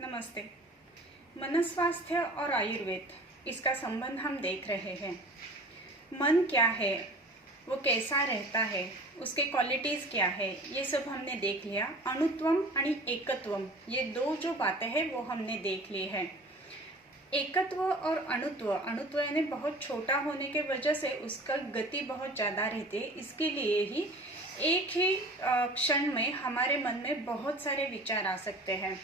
नमस्ते। मनस्वास्थ्य और आयुर्वेद, इसका संबंध हम देख रहे हैं। मन क्या है, वो कैसा रहता है, उसके क्वालिटीज क्या है, ये सब हमने देख लिया। अणुत्वम आणि एकत्वम, ये दो जो बातें हैं वो हमने देख ली है। एकत्व और अणुत्व, अणुत्व यानी बहुत छोटा होने के वजह से उसका गति बहुत ज़्यादा रहती है। इसके लिए ही एक ही क्षण में हमारे मन में बहुत सारे विचार आ सकते हैं।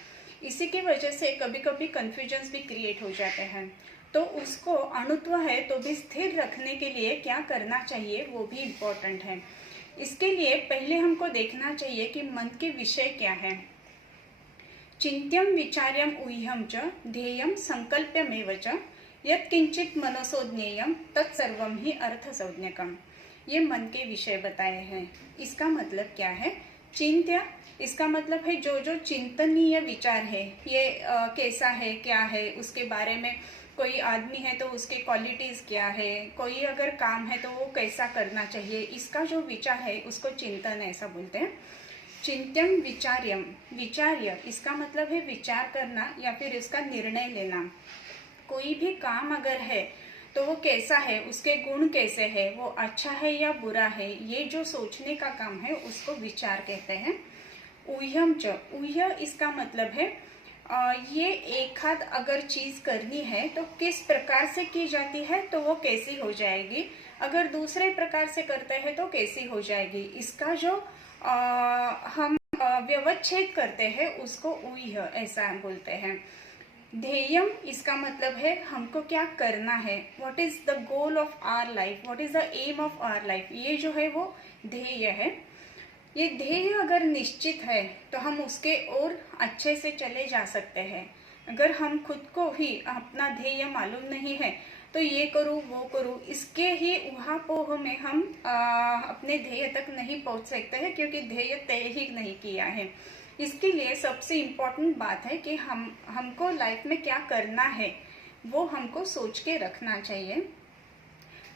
इसी की वजह से कभी कभी कन्फ्यूजन्स भी क्रिएट हो जाते हैं। तो उसको अणुत्व है तो भी स्थिर रखने के लिए क्या करना चाहिए वो भी इम्पोर्टेंट है। इसके लिए पहले हमको देखना चाहिए कि मन के विषय क्या है। चिंत्यम विचार्यम ऊह्यम च ध्येयम संकल्प्यमेव च यत्किंचित मनसोज्ञेयम तत्सर्वम ही अर्थसंज्ञकम। ये मन के विषय बताए हैं। इसका मतलब क्या है? चिंत्य, इसका मतलब है जो जो चिंतनीय विचार है, ये कैसा है, क्या है, उसके बारे में। कोई आदमी है तो उसके क्वालिटीज क्या है, कोई अगर काम है तो वो कैसा करना चाहिए, इसका जो विचार है उसको चिंतन ऐसा बोलते हैं। चिंत्यम विचार्यम, विचार्य इसका मतलब है विचार करना या फिर उसका निर्णय लेना। कोई भी काम अगर है तो वो कैसा है, उसके गुण कैसे है, वो अच्छा है या बुरा है, ये जो सोचने का काम है उसको विचार कहते हैं। ऊह्यम च, ऊह्य इसका मतलब है ये एक हाथ अगर चीज करनी है तो किस प्रकार से की जाती है तो वो कैसी हो जाएगी, अगर दूसरे प्रकार से करते हैं तो कैसी हो जाएगी। इसका जो हम व्यवच्छेद करते हैं उसको ऊह्य ऐसा बोलते हैं। ध्येयम इसका मतलब है हमको क्या करना है, what is the goal of our life, what is the aim of our life, ये जो है वो ध्येय है। ये ध्येय अगर निश्चित है तो हम उसके ओर अच्छे से चले जा सकते हैं। अगर हम खुद को ही अपना ध्येय मालूम नहीं है तो ये करूँ वो करूँ, इसके ही उहापोह में हम अपने ध्येय तक नहीं पहुंच सकते हैं, क्योंकि ध्येय तय ही नहीं किया है। इसके लिए सबसे इम्पोर्टेंट बात है कि हमको लाइफ में क्या करना है वो हमको सोच के रखना चाहिए।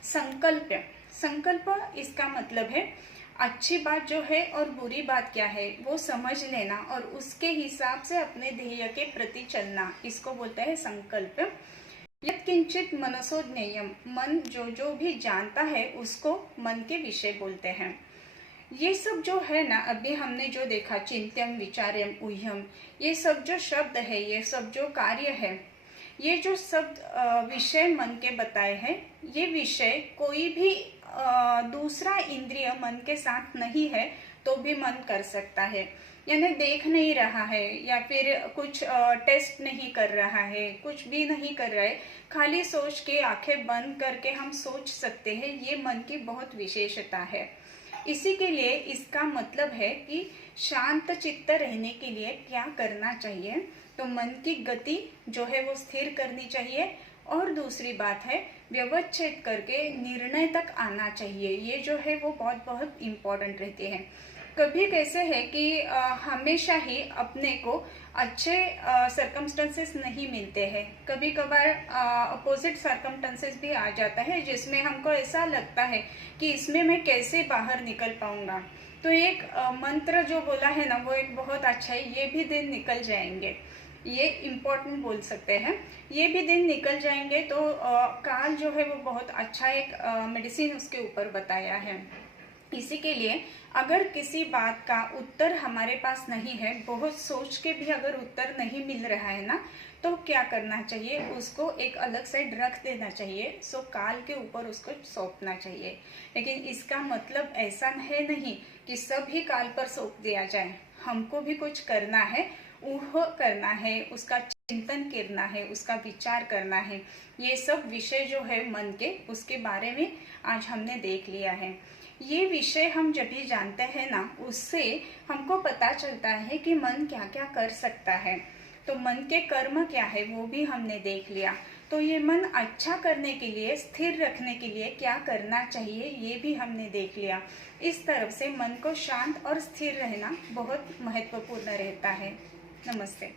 संकल्प, संकल्प इसका मतलब है अच्छी बात जो है और बुरी बात क्या है वो समझ लेना और उसके हिसाब से अपने ध्येय के प्रति चलना, इसको बोलते हैं संकल्प। यत्किंचित मनसोज्ञेयम, मन जो जो भी जानता है उसको मन के विषय बोलते हैं। ये सब जो है ना, अभी हमने जो देखा चिंत्यम विचार्यम ऊह्यम, ये सब जो शब्द है, ये सब जो कार्य है, ये जो शब्द विषय मन के बताए हैं, ये विषय कोई भी दूसरा इंद्रिय मन के साथ नहीं है तो भी मन कर सकता है। यानी देख नहीं रहा है या फिर कुछ टेस्ट नहीं कर रहा है, कुछ भी नहीं कर रहा है, खाली सोच के आंखें बंद करके हम सोच सकते हैं, ये मन की बहुत विशेषता है। इसी के लिए इसका मतलब है कि शांत चित्त रहने के लिए क्या करना चाहिए, तो मन की गति जो है वो स्थिर करनी चाहिए और दूसरी बात है व्यवच्छेद करके निर्णय तक आना चाहिए। ये जो है वो बहुत बहुत इम्पोर्टेंट रहते हैं। कभी कैसे है कि हमेशा ही अपने को अच्छे सर्कमस्टेंसेस नहीं मिलते हैं, कभी कभार अपोजिट सर्कमस्टेंसेस भी आ जाता है जिसमें हमको ऐसा लगता है कि इसमें मैं कैसे बाहर निकल पाऊंगा। तो एक मंत्र जो बोला है ना वो एक बहुत अच्छा है, ये भी दिन निकल जाएंगे, ये इम्पोर्टेंट बोल सकते हैं। ये भी दिन निकल जाएंगे तो काल जो है वो बहुत अच्छा एक मेडिसिन उसके ऊपर बताया है। इसी के लिए अगर किसी बात का उत्तर हमारे पास नहीं है, बहुत सोच के भी अगर उत्तर नहीं मिल रहा है ना, तो क्या करना चाहिए, उसको एक अलग साइड रख देना चाहिए। सो काल के ऊपर उसको सौंपना चाहिए। लेकिन इसका मतलब ऐसा है नहीं कि सब ही काल पर सौंप दिया जाए, हमको भी कुछ करना है, ऊह करना है, उसका चिंतन करना है, उसका विचार करना है। ये सब विषय जो है मन के, उसके बारे में आज हमने देख लिया है। ये विषय हम जब भी जानते हैं ना, उससे हमको पता चलता है कि मन क्या क्या कर सकता है। तो मन के कर्म क्या है वो भी हमने देख लिया। तो ये मन अच्छा करने के लिए, स्थिर रखने के लिए क्या करना चाहिए ये भी हमने देख लिया। इस तरफ से मन को शांत और स्थिर रहना बहुत महत्वपूर्ण रहता है। नमस्ते।